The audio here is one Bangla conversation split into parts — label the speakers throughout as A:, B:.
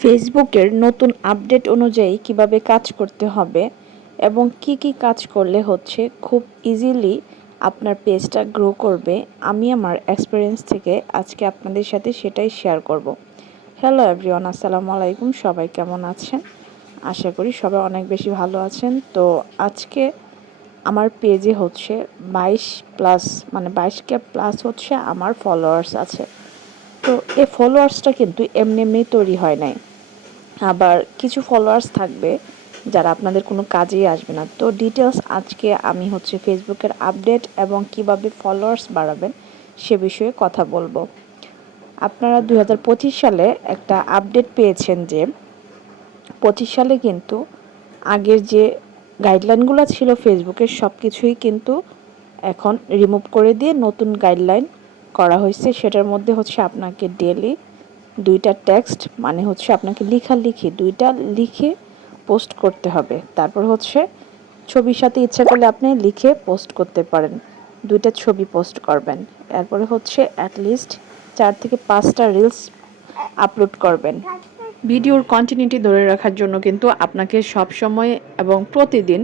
A: ফেসবুকের নতুন আপডেট অনুযায়ী কীভাবে কাজ করতে হবে এবং কি কি কাজ করলে হচ্ছে খুব ইজিলি আপনার পেজটা গ্রো করবে, আমি আমার এক্সপিরিয়েন্স থেকে আজকে আপনাদের সাথে সেটাই শেয়ার করব। হ্যালো এভরিওয়ান আসসালামু আলাইকুম, সবাই কেমন আছেন? আশা করি সবাই অনেক বেশি ভালো আছেন। তো আজকে আমার পেজে হচ্ছে বাইশ প্লাস মানে বাইশ কে প্লাস হচ্ছে আমার ফলোয়ার্স আছে। তো এই ফলোয়ার্সটা কিন্তু এমনি এমনি তৈরি হয় নাই। আবার কিছু ফলোয়ার্স থাকবে যারা আপনাদের কোনো কাজেই আসবে না। তো ডিটেলস আজকে আমি হচ্ছে ফেসবুকের আপডেট এবং কীভাবে ফলোয়ার্স বাড়াবেন সে বিষয়ে কথা বলব। আপনারা দু হাজার পঁচিশ সালে একটা আপডেট পেয়েছেন যে, পঁচিশ সালে কিন্তু আগের যে গাইডলাইনগুলো ছিল ফেসবুকের সব কিছুই কিন্তু এখন রিমুভ করে দিয়ে নতুন গাইডলাইন করা হয়েছে। সেটার মধ্যে হচ্ছে আপনাকে ডেলি দুইটা টেক্সট মানে হচ্ছে আপনাকে লিখি দুইটা লিখে পোস্ট করতে হবে। তারপর হচ্ছে ছবির সাথে ইচ্ছা করলে আপনি লিখে পোস্ট করতে পারেন। দুইটা ছবি পোস্ট করবেন। এরপরে হচ্ছে অ্যাটলিস্ট চার থেকে পাঁচটা রিলস আপলোড করবেন। ভিডিওর কন্টিনিউটি ধরে রাখার জন্য কিন্তু আপনাকে সব সময় এবং প্রতিদিন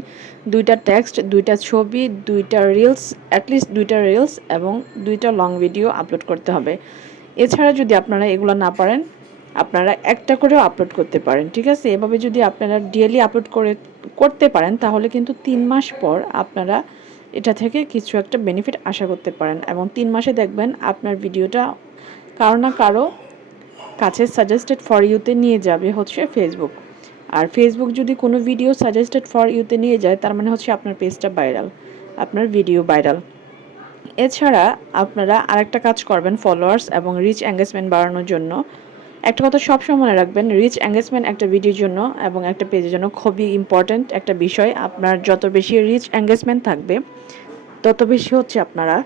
A: দুইটা টেক্সট দুইটা ছবি, দুইটা রিলস অ্যাটলিস্ট দুইটা রিলস এবং দুইটা লং ভিডিও আপলোড করতে হবে। এছাড়া যদি আপনারা এগুলো না পারেন, আপনারা একটা করেও আপলোড করতে পারেন, ঠিক আছে? এভাবে যদি আপনারা ডেলি আপলোড করে, করতে পারেন, তাহলে কিন্তু তিন মাস পর আপনারা এটা থেকে কিছু একটা বেনিফিট আশা করতে পারেন। এবং তিন মাসে দেখবেন আপনার ভিডিওটা কারও না কারও কাছে সাজেস্টেড ফর ইউতে নিয়ে যাবে হচ্ছে ফেসবুক আর ফেসবুক যদি কোনো ভিডিও সাজেস্টেড ফর ইউতে নিয়ে যায়, তার মানে হচ্ছে আপনার পেজটা ভাইরাল আপনার ভিডিও ভাইরাল এছাড়া আপনারা আরেকটা কাজ করবেন ফলোয়ার্স এবং রিচ এঙ্গেজমেন্ট বাড়ানোর জন্য। একটা কথা সবসময় মনে রাখবেন রিচ এঙ্গেজমেন্ট একটা ভিডিওর জন্য এবং একটা পেজের জন্য খুবই ইম্পর্ট্যান্ট একটা বিষয়। আপনার যত বেশি রিচ এঙ্গেজমেন্ট থাকবে, তত বেশি হচ্ছে আপনারা,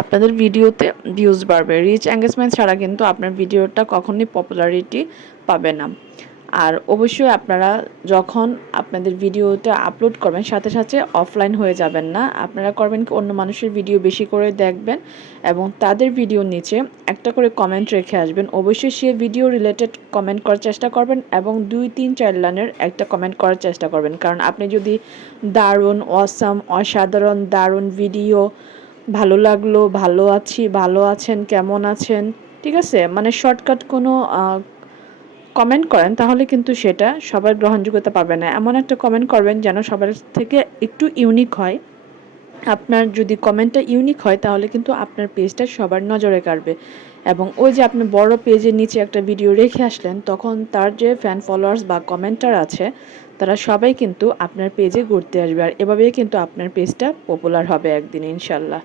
A: আপনাদের ভিডিওতে ভিউজ বাড়বে। রিচ এঙ্গেজমেন্ট ছাড়া কিন্তু আপনার ভিডিওটা কখনই পপুলারিটি পাবে না। আর অবশ্যই আপনারা যখন আপনাদের ভিডিওটা আপলোড করবেন, সাথে সাথে অফলাইন হয়ে যাবেন না। আপনারা করবেন কি, অন্য মানুষের ভিডিও বেশি করে দেখবেন এবং তাদের ভিডিওর নিচে একটা করে কমেন্ট রেখে আসবেন। অবশ্যই সে ভিডিও রিলেটেড কমেন্ট করার চেষ্টা করবেন এবং দুই, তিন, চার লাইনের একটা কমেন্ট করার চেষ্টা করবেন। কারণ আপনি যদি দারুণ অসাম অসাধারণ, দারুণ ভিডিও ভালো লাগল, ভালো আছি, ভালো আছেন, কেমন আছেন, ঠিক আছে? মানে শর্টকাট কোনো কমেন্ট করেন, তাহলে কিন্তু সেটা সবার গ্রহণযোগ্যতা পাবে না। এমন একটা কমেন্ট করবেন যেন সবার থেকে একটু ইউনিক হয়। আপনার যদি কমেন্টটা ইউনিক হয়, তাহলে কিন্তু আপনার পেজটা সবার নজরে কাড়বে। এবং ওই যে আপনি বড় পেজের নিচে একটা ভিডিও রেখে আসলেন, তখন তার যে ফ্যান ফলোয়ার্স বা কমেন্টার আছে, তারা সবাই কিন্তু আপনার পেজে ঘুরতে আসবে। আর এভাবেই কিন্তু আপনার পেজটা পপুলার হবে একদিন, ইনশাল্লাহ।